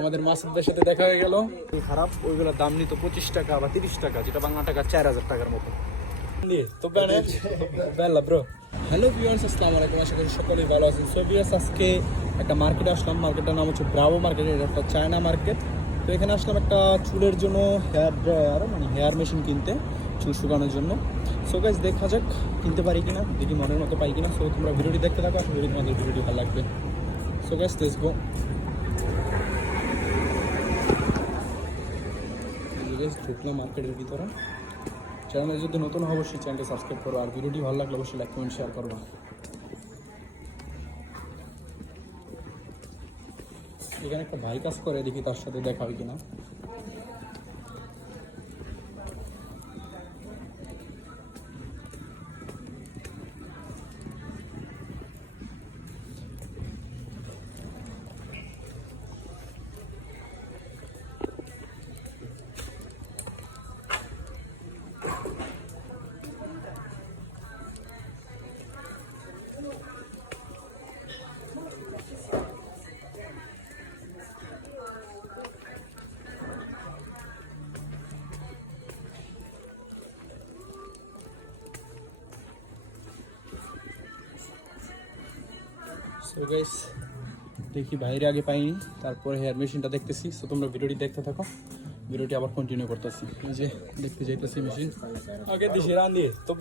আমাদের মাসুদের সাথে দেখা হয়ে গেল। খারাপ ওইগুলোর দাম নিত 25 টাকা বা 30 টাকা, যেটা বাংলা টাকা 4000 টাকার মতো দিয়ে। তো বেলা ব্রো। হ্যালো ভিউয়ার্স, আসসালামু আলাইকুম। আশা করি সকলেই ভালো আছেন। সো ভিউয়ার্স, আজকে একটা মার্কেটে আসলাম। মার্কেটটার নাম হচ্ছে ব্রাভো মার্কেট। এটা একটা চায়না মার্কেট। তো এখানে আসলাম একটা চুলের জন্য হেয়ার ড্রায়ার, মানে হেয়ার মেশিন কিনতে, চুল শুকানোর জন্য। সো গাইস, দেখা যাক কিনতে পারি কিনা, দেখি মনের মতো পাই কিনা। সো তোমরা ভিডিওটি দেখতে থাকো, আশা করি তোমাদের ভিডিওটি ভালো লাগবে। So guys, let's go. ঢুকলাম মার্কেটের ভিতরে। চ্যানেলে যদি নতুন হয় অবশ্যই চ্যানেলটি সাবস্ক্রাইব করো, আর ভিডিওটি ভালো লাগলে অবশ্যই লাইক কমেন্ট শেয়ার করবো। এখানে একটা ভাই কাজ করে, দেখি তার সাথে দেখা হয় কিনা। সো গাইস, দেখি বাইরে আগে পাইনি, তারপরে হেয়ার মেশিনটা দেখতেছি। সো তোমরা ভিডিওটি দেখতে থাকো, ভিডিওটি আবার কন্টিনিউ করতেছি। এই যে দেখতে যাইতেছি মেশিন আগে দিছি রান দিয়ে। তো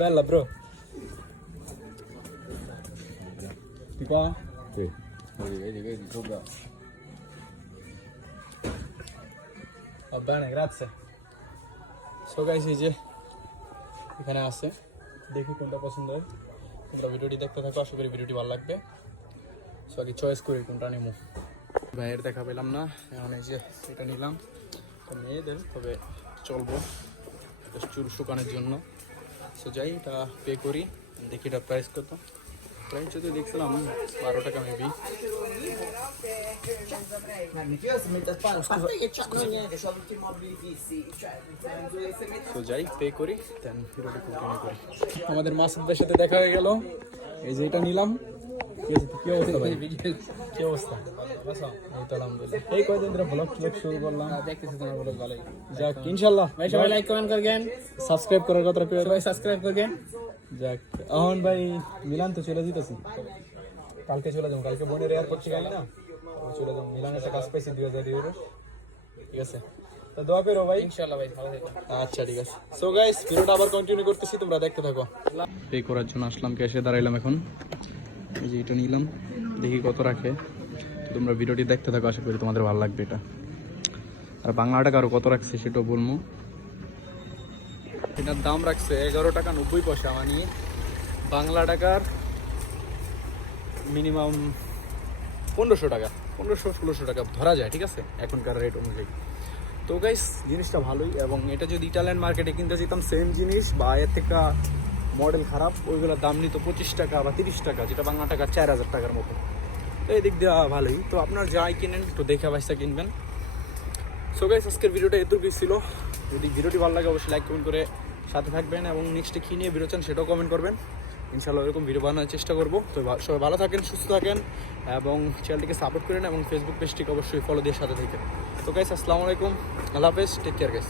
বেলা bro qua Sì, vedi, sopra. va bene, grazie. So guys, এই যে এখানে আছে, দেখি কোনটা পছন্দ হয়। তোমরা ভিডিওটি দেখতে থাকো, আশা করি ভিডিওটি ভালো লাগবে। সো আগে চয়েস করি কোনটা নেবো। ভাইয়ের দেখা পেলাম না, এখন এই যে এটা নিলাম। তো মেয়েদের, তবে চলবো চুল শুকানোর জন্য। সো যাই, এটা পে করি, দেখি এটা প্রাইস কত। প্রাইস যদি দেখছিলাম 12 টাকা মেবি। তো যাই, পে করি, দেন ভিডিওটি কন্টিনিউ করি। আমাদের মাসুদের সাথে দেখা হয়ে গেল। এই যে এটা নিলাম। কি অবস্থা ভাই? কি অবস্থা? এই তো আলহামদুলিল্লাহ। এই কয়দিন ধরে ব্লগ শুরু করলাম, দেখতেছি তোমার ব্লগ ভালোই। যাক, ইনশাআল্লাহ ভাই সবাই লাইক কমেন্ট করবেন, সাবস্ক্রাইব করার কথা কই, সবাই সাবস্ক্রাইব করবেন। যাক, এখন ভাই মিলান তো চলে যেতেছি, কালকে চলে যাবো। কালকে বোনের এয়ারপোর্ট থেকে না চলে যাবো। মিলানে একটা কাজ পাইছি 2000 ইউরো, ঠিক আছে? তো দোয়া করো ভাই, ইনশাআল্লাহ ভাই ভালো থাকবেন। আচ্ছা, ঠিক আছে। সো গাইস, ভিডিওটা আবার কন্টিনিউ করতেছি, তোমরা দেখতে থাকো। পে করার জন্য আসলাম, ক্যাশে দাঁড়াইলাম এখন। এই যে এটা নিলাম, দেখি কত রাখে। তো তোমরা ভিডিওটি দেখতে থাকো, আশা করি তোমাদের ভালো লাগবে এটা। আর বাংলা টাকা আরও কত রাখছে সেটাও বলবো। এটার দাম রাখছে 11 টাকা 90 পয়সা, মানে বাংলা টাকার মিনিমাম 1500 টাকা, 1500-1600 টাকা ধরা যায়, ঠিক আছে, এখনকার রেট অনুযায়ী। তো গাইস, জিনিসটা ভালোই। এবং এটা যদি ইটালিয়ান মার্কেটে কিনতে যেতাম সেম জিনিস বা এর থেকে মডেল খারাপ, ওইগুলোর দাম নিত 25 টাকা বা 30 টাকা, যেটা বাংলা টাকা 4000 টাকার মতো। তো এই দিক দিয়ে ভালোই। তো আপনার যাই কিনেন একটু দেখে পয়সা কিনবেন। সো গাইস, আজকের ভিডিওটা এতটুকুই ছিল। যদি ভিডিওটি ভালো লাগে অবশ্যই লাইক কমেন্ট করে সাথে থাকবেন, এবং নেক্সটে কী নিয়ে ভিডিও চান সেটাও কমেন্ট করবেন। ইনশাআল্লাহ এরকম ভিডিও বানানোর চেষ্টা করবো। তো সবাই ভালো থাকেন, সুস্থ থাকেন, এবং চ্যানেলটিকে সাপোর্ট করেন, এবং ফেসবুক পেজটিকে অবশ্যই ফলো দিয়ে সাথে থাকেন। তো গাইস, আসসালামু আলাইকুম, আল্লাহ হাফেজ, টেক কেয়ার গাইস।